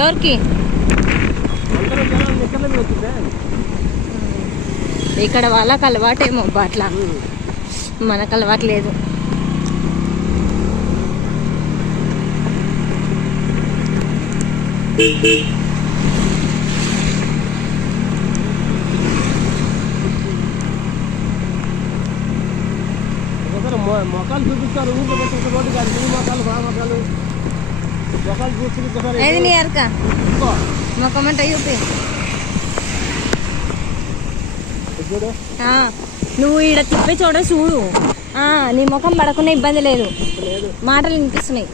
ఎవరికి ఇక్కడ వాళ్ళకి అలవాటేమో అట్లా, మనకు అలవాటు లేదు. మొక్కలు చూపిస్తారు ఊళ్ళో రోడ్డు కాదు, మీ మొక్కలు మా మొక్కలు మొక్కలు చూపిస్తారు. ఏది నీ అరక మొక్కమంట చూపి. నువ్వు ఈడ తిప్పి చూడ చూడు, నీ ముఖం పడకుండా ఇబ్బంది లేదు, మాటలు వినిపిస్తున్నాయి.